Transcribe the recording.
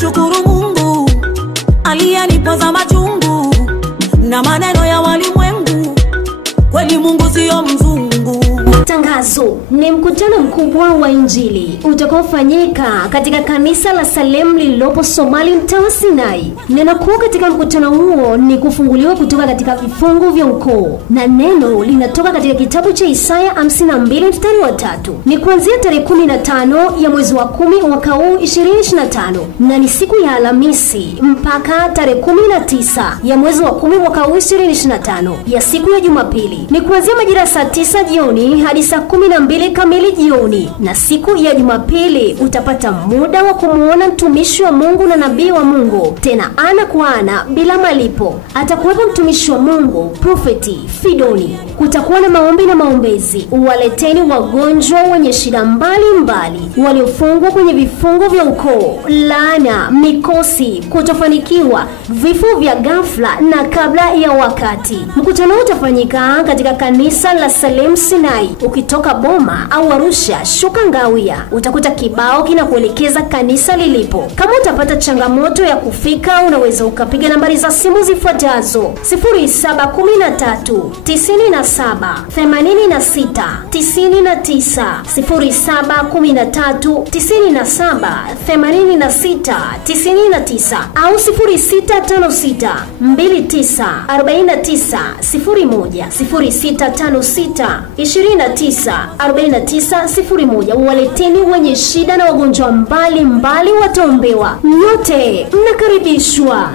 nimshukuru Mungu aliyenipoza machungu na maneno ya walimwengu. Kweli Mungu sio mzungu. Tangazo ni mkutano mkubwa wa Injili utakaofanyika katika kanisa la Salem lililopo Somali, mtaa wa Sinai. Neno kuu katika mkutano huo ni kufunguliwa kutoka katika vifungu vya ukoo, na neno linatoka katika kitabu cha Isaya 52 mstari wa 3. Ni kuanzia tarehe 15 ya mwezi wa 10 mwaka huu 2025, na ni siku ya Alhamisi mpaka tarehe 19 ya mwezi wa 10 mwaka huu 2025 ya siku ya Jumapili. Ni kuanzia majira saa 9 jioni hadi saa 12 kamili jioni, na siku ya Jumapili utapata muda wa kumuona mtumishi wa Mungu na nabii wa Mungu, tena ana kwa ana bila malipo. Atakuwepo mtumishi wa Mungu Prophet Fidoni. Kutakuwa na maombi na maombezi. Waleteni wagonjwa wenye shida mbalimbali, waliofungwa kwenye vifungo vya ukoo, laana, mikosi, kutofanikiwa, vifo vya ghafla na kabla ya wakati. Mkutano utafanyika katika kanisa la Salem Sinai. Ukitoka Boma au Arusha, shuka Ngawia, utakuta kibao kinakuelekeza kanisa lilipo. Kama utapata changamoto ya kufika, unaweza ukapiga nambari za simu zifuatazo: 0713 97 86 99, 0713 97 86 99, au 0656 29 49 01, 0656 29 49 01. Waleteni wenye shida na wagonjwa mbalimbali wataombewa. Nyote mnakaribishwa.